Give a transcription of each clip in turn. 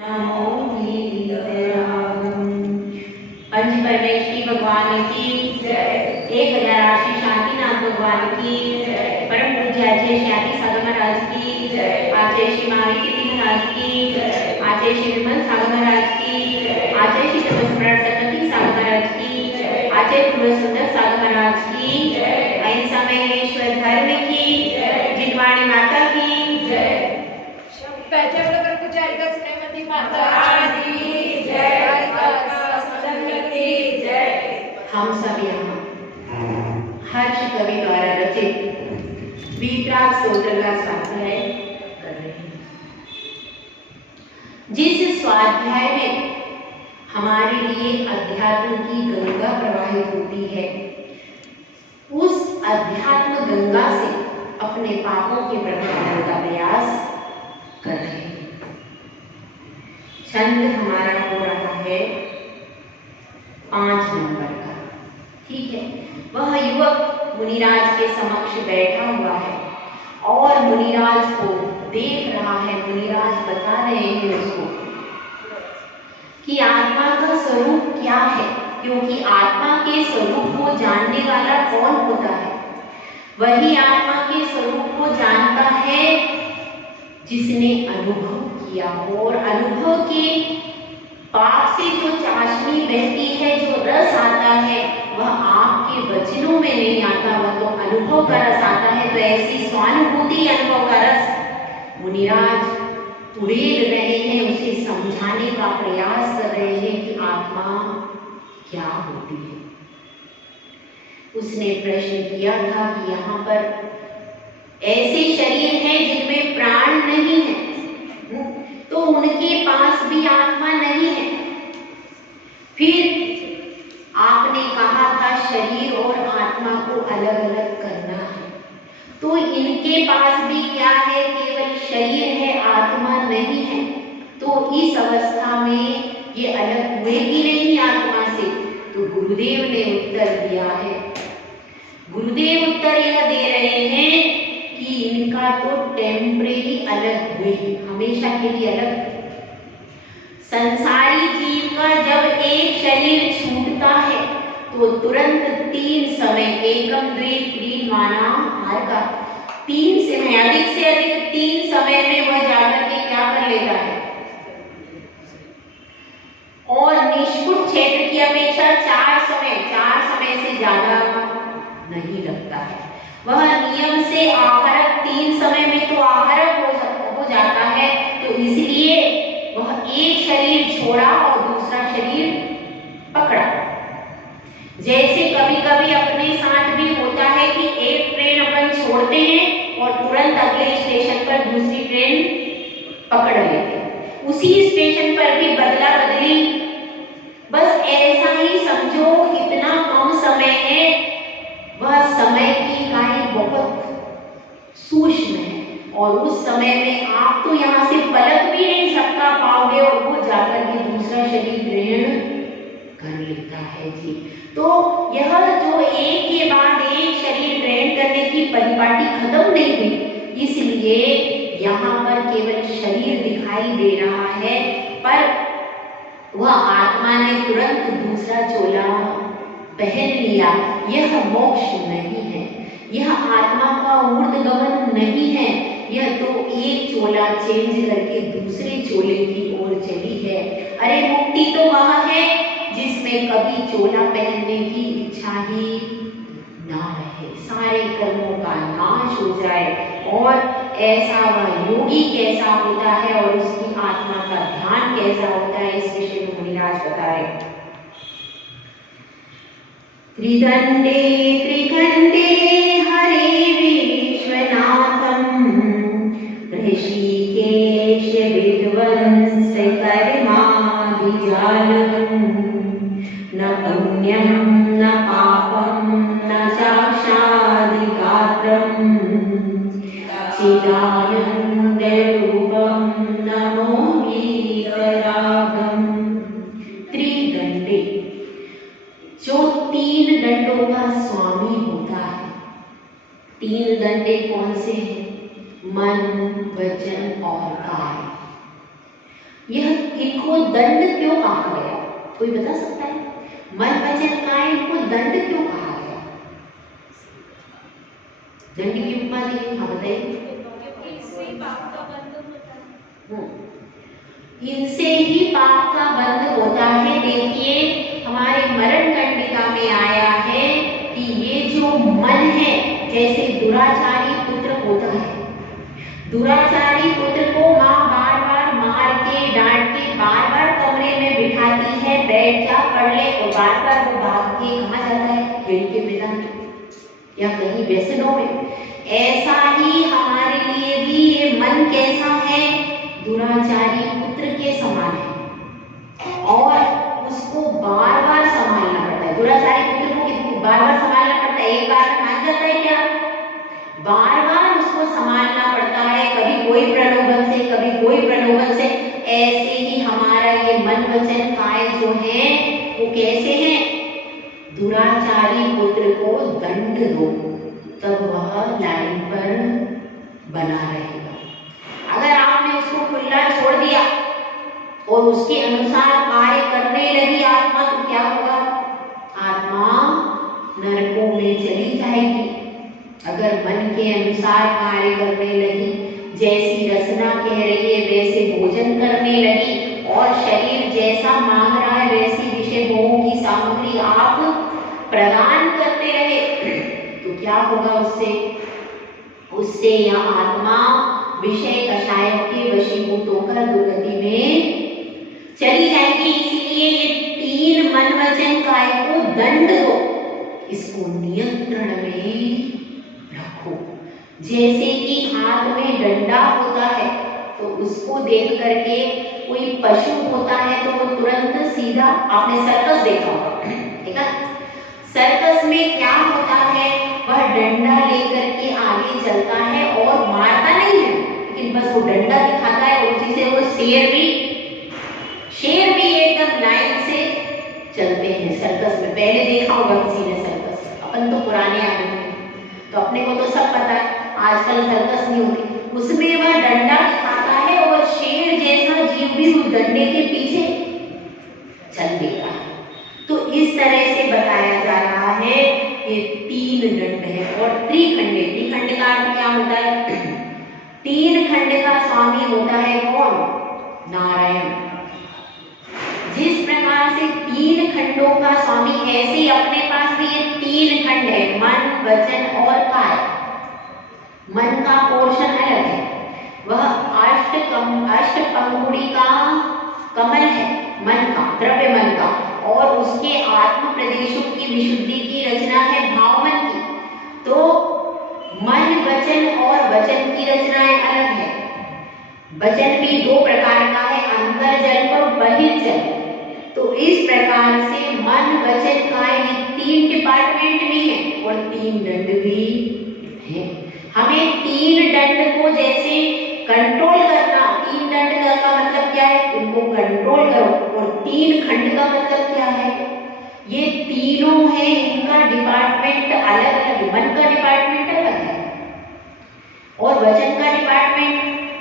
नमो पंच परमेश्वरी भगवान की जय। 1008 शांतिनाथ भगवान की जय। परम पूज्य आचार्य श्यामी सागर महाराज की जय। आचार्य श्री महावीर महाराज की जय। आचार्य श्री विमल सागर महाराज की जय। आचार्य श्री तपस्वरण सरस्वती सागर महाराज की जय। आचार्य पूर्व सुंदर सागर महाराज की जय। अहिंसा में ईश्वर धर्म की जय। जिनवाणी माता की जय। श्रीमती माता की जय। हम सब यहाँ हर्ष कवि द्वारा रचित वीतराग स्तोत्र का स्वाध्याय कर रहे हैं। जिस स्वाध्याय में हमारे लिए अध्यात्म की गंगा प्रवाहित होती है, उस अध्यात्म गंगा से अपने पापों के प्रक्षालन का प्रयास कर रहे हैं। छंद हमारा हो रहा है 5 नंबर का। ठीक है, वह युवक मुनिराज के समक्ष बैठा हुआ है और मुनिराज को देख रहा है। मुनिराज बता रहे हैं उसको कि आत्मा का स्वरूप क्या है, क्योंकि आत्मा के स्वरूप को जानने वाला कौन होता है? वही आत्मा के स्वरूप को जानता है जिसने अनुभव किया हो, और अनुभव के पाप से जो चाशनी बहती है, जो रस आता है, वह आपके वचनों में नहीं आता, वह तो अनुभव का रस आता है। तो ऐसी स्वानुभूति अनुभव का रस मुनिराज उड़ेल रहे हैं, उसे समझाने का प्रयास कर रहे हैं कि आत्मा क्या होती है। उसने प्रश्न किया था कि यहाँ पर ऐसे शरीर हैं जिनमें प्राण नहीं है, तो उनके पास भी आत्मा नहीं है। फिर आपने कहा था शरीर और आत्मा को अलग अलग करना है, तो इनके पास भी क्या है? केवल शरीर है, आत्मा नहीं है। तो इस अवस्था में ये अलग हुएगी नहीं आत्मा से। तो गुरुदेव ने उत्तर दिया है। गुरुदेव उत्तर यह दे रहे हैं कि इनका तो टेम्परेरी अलग हुए, हमेशा के लिए अलग। संसारी जीव का जब एक शरीर छूटता है तो तुरंत 3 समय, एकम द्वे त्रीन माना आएगा, 3 समय, अधिक से अधिक 3 समय में वह जाकर के क्या कर लेता है, और निष्कुट क्षेत्र की अपेक्षा 4 समय से ज्यादा नहीं लगता है। वह नियम से आहारक 3 समय में तो आहारक हो जाता है। तो इसलिए वह एक शरीर छोड़ा और दूसरा शरीर पकड़ा। जैसे कभी कभी अपने साथ भी होता है कि एक ट्रेन अपन छोड़ते हैं और तुरंत अगले स्टेशन पर दूसरी ट्रेन पकड़ लेते हैं। उसी स्टेशन पर भी बदला बदली, बस ऐसा ही समझो। इतना कम समय है, वह समय की इकाई बहुत सूक्ष्म है, और उस समय में आप तो यहाँ से पलक भी नहीं सकता पाओगे और वो जाकर के दूसरा शरीर ग्रहण कर लेता है जी। तो यह जो एक के बाद एक शरीर ग्रहण करने की परिपाटी खत्म नहीं हुई, इसलिए यहाँ पर केवल शरीर दिखाई दे रहा है, पर वह आत्मा ने तुरंत दूसरा चोला पहन लिया। यह मोक्ष नहीं है, यह आत्मा का ऊर्ध्वगमन नहीं है, यह तो एक चोला चेंज करके दूसरे चोले की ओर चली है। अरे मुक्ति तो वह है जिसमें कभी चोला पहनने की इच्छा ही ना रहे, सारे कर्मों का नाश हो जाए। और ऐसा वह योगी कैसा होता है और उसकी आत्मा का ध्यान कैसा होता है, इस विषय में मुनिराज बता रहे। त्रिदंडे त्रिखंडे हरे विश्वनाथम ऋषिकेश विध्वंस कर्माभिजालम न पुण्यम न पापम न साक्षादिगात्रम चिदानंद रूपम नमो वीतरागम। त्रिदंडे, जो 3 दंडों का स्वामी होता है। 3 दंडे कौन से हैं? मन, वचन और काया। यह इनको दंड क्यों कहा गया? कोई बता सकता है? मन वचन काया इनको दंड क्यों कहा गया? दंड की उपमा दी है, हाँ बताइए। क्योंकि इससे पाप का बंध होता है। इनसे ही पाप का बंध होता है। देखिए हमारे मरण कंडिका में आया है कि ये जो मन है, जैसे दुराचारी पुत्र होता है, दुराचारी पुत्र को माँ बार बार मार के डांट के बार बार कमरे में बिठाती है, बैठ जा पढ़ ले, और बार बार वो भाग के कहाँ जाता है? खेल के मैदान में या कहीं व्यसनों में। ऐसा ही हमारे लिए भी ये मन कैसा है? दुराचारी पुत्र के समान है, और उसको बार बार संभालना पड़ता है। दुराचारी पुत्र को कितनी बार बार संभालना पड़ता है? एक बार में मान जाता है क्या? बार बार उसको संभालना पड़ता है, कभी कोई प्रलोभन से, कभी कोई प्रलोभन से। ऐसे ही हमारा ये मन वचन काया जो है वो कैसे है? दुराचारी पुत्र को दंड दो तब वह लाइन पर बना रहेगा। अगर आपने उसको खुला छोड़ दिया और उसके अनुसार कार्य करने लगी आत्मा, तो क्या होगा? आत्मा नरकों में चली जाएगी। अगर मन के अनुसार कार्य करने लगी, जैसी रचना कह रही है वैसे भोजन करने लगी, और शरीर जैसा मांग रहा है वैसी विषय भोगों की सामग्री आप प्रदान करते रहे, तो क्या होगा उससे? उससे यह आत्मा विषय कषायों के वशीभूत होकर दुर्गति में चली जाएगी। इसलिए ये तीन मन वचन काय को दंड दो, इसको नियंत्रण में रखो। जैसे कि हाथ में डंडा होता है तो उसको देख करके कोई पशु होता है तो वो तुरंत सीधा, आपने सर्कस देखा होगा, ठीक है? सर्कस में क्या होता है? वह डंडा लेकर के आगे चलता है और मारता नहीं है, लेकिन बस वो डंडा दिखाता है, और उसी से वो शेर भी एकदम लाइन से चलते हैं सर्कस में। पहले देखा होगा किसी ने सर्कस, अपन तो पुराने आदमी हैं तो अपने को तो सब पता है, आजकल सर्कस नहीं होती। उसमें वह डंडा दिखाता है और शेर जैसा जीव भी उस डंडे के पीछे चल देता है। तो इस तरह से बताया जा रहा है ये तीन दंड है। और त्रिखंड का अर्थ क्या होता है? तीन खंड का स्वामी होता है कौन? नारायण। जिस प्रकार से तीन खंडों का स्वामी, ऐसे ही अपने पास भी ये तीन खंड है, मन वचन और काय। मन का पोर्शन अलग है, वह अष्टपंखुड़ी का कमल है, मन का, द्रव्य मन का, और उसके आत्म प्रदेशों की विशुद्धि की रचना है भाव मन की। तो मन वचन और वचन की रचनाएं अलग है। वचन भी दो प्रकार का है, अंतर्जल और बहिर्जल। तो इस प्रकार से मन वचन काय ये तीन डिपार्टमेंट भी हैं और तीन दंड भी हैं। हमें तीन दंड को जैसे कंट्रोल करना, तीन दंड का मतलब क्या है? उनको कंट्रोल करो। और तीन खंड का मतलब क्या है? ये तीनों है, इनका डिपार्टमेंट अलग अलग है। मन का डिपार्टमेंट अलग है और वचन का डिपार्टमेंट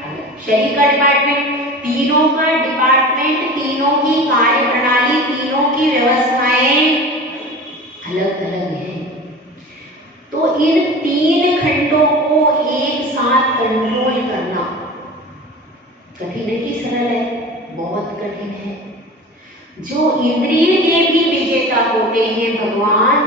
अलग, शरीर का डिपार्टमेंट, तीनों का डिपार्टमेंट, तीनों की कार्य प्रणाली, तीनों की व्यवस्थाएं अलग अलग है। तो इन तीन खंडों को एक साथ कंट्रोल करना कठिन है कि सरल है? बहुत कठिन है। जो इंद्रिय के भी विजेता होते हैं भगवान,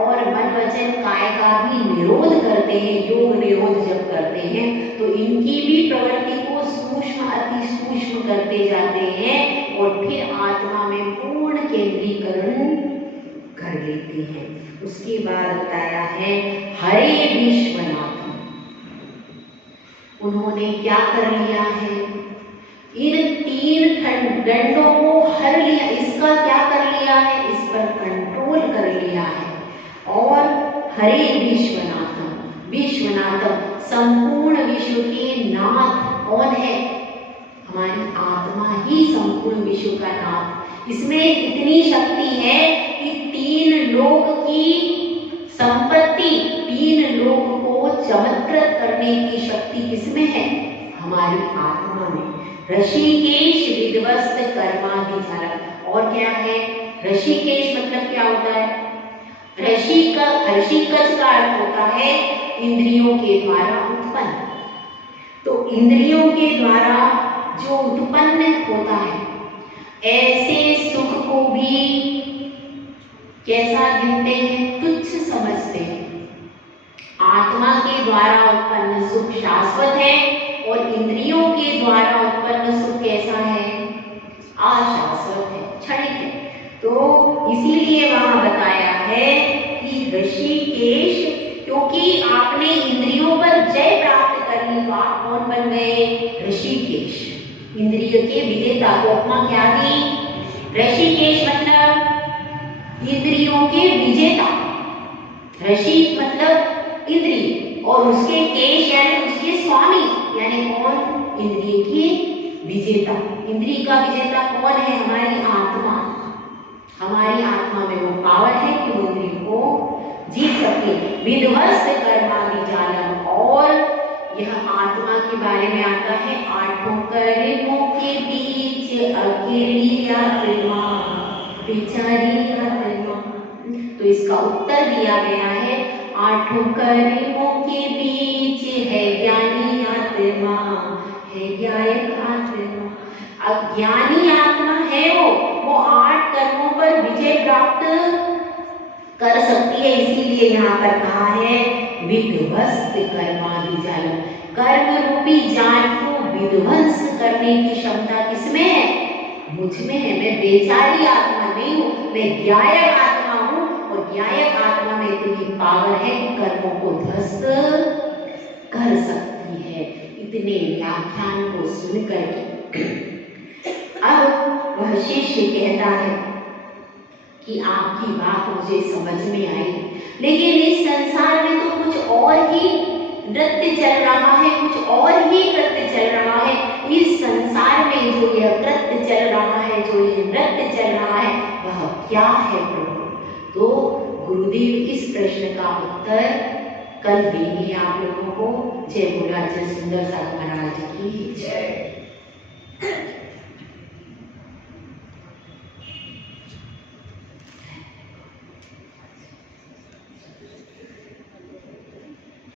और मन वचन काय का भी निरोध करते हैं, योग निरोध जब करते हैं तो इनकी भी प्रवृत्ति को सूक्ष्म अति सूक्ष्म करते जाते हैं और फिर आत्मा में पूर्ण केंद्रीकरण कर लेते हैं। उसके बाद बताया है हरे विश्वनाथ, उन्होंने क्या कर लिया है? इन तीन दंडों को हर लिया, इसका क्या कर लिया है? इस पर कंट्रोल कर लिया है। और हरे विश्वनाथम, विश्वनाथम संपूर्ण विश्व के नाथ कौन है? हमारी आत्मा ही संपूर्ण विश्व का नाथ। इसमें इतनी शक्ति है कि तीन लोक की संपत्ति, तीन लोक को चमत्कृत करने की शक्ति किसमें है? हमारी आत्मा में। ऋषिकेश विध्वस्त कर क्या है? ऋषिकेश मतलब क्या होता है? ऋषिकज का अर्थ होता है इंद्रियों के द्वारा उत्पन्न। तो इंद्रियों के द्वारा जो उत्पन्न होता है, ऐसे सुख को भी कैसा गिनते हैं? तुच्छ समझते हैं। आत्मा के द्वारा उत्पन्न सुख शाश्वत है और इंद्रियों के द्वारा उत्पन्न सुख कैसा है? अशाश्वत है, क्षणिक है। तो इसीलिए वहां बताया है कि ऋषिकेश, क्योंकि आपने इंद्रियों पर जय प्राप्त कर ली तो आप कौन बन गए? ऋषिकेश, इंद्रिय के विजेता को अपना क्या दी? ऋषिकेश मतलब इंद्रियों के विजेता। ऋषि मतलब इंद्रिय और उसके केश यानी उसके स्वामी, यानी कौन? इंद्रिय के विजेता। इंद्रिय का विजेता कौन है? हमारी आत्मा। हमारी आत्मा में वो पावर है कि वो इंद्रिय को जीत सके। विध्वस्त कर्मादि जालम, और यह आत्मा के बारे में आता है आठों कर्मों के बीच अकेली आत्मा, बेचारी आत्मा। तो इसका उत्तर दिया गया है आठों कर्मों के बीच है ज्ञानी आत्मा, है ज्ञायक आत्मा। अज्ञानी आत्मा है वो 8 कर्मों पर विजय प्राप्त कर सकती है। इसीलिए यहाँ पर कहा है विध्वस्त कर्मादि जालम। कर्म रूपी जाल को विध्वंस करने की क्षमता किसमें है? मुझ में है। मैं बेचारी आत्मा नहीं हूँ, मैं ज्ञायक आत्मा हूँ और ज्ञायक आत्मा में इतनी पावर है कि कर्मों को ध्वस्त कर सकती है। इतने व्याख्यान को सुनकर अब वह शिष्य कहता है कि आपकी बात मुझे समझ में आई, लेकिन इस संसार में तो कुछ और ही नृत्य चल रहा है, कुछ और ही नृत्य चल रहा है। इस संसार में जो यह नृत्य चल रहा है, जो ये नृत्य चल रहा है, वह क्या है प्रभु? तो गुरुदेव इस प्रश्न का उत्तर कल देंगे आप लोगों को। जय बोला जय सुंदर सा महाराज की जय।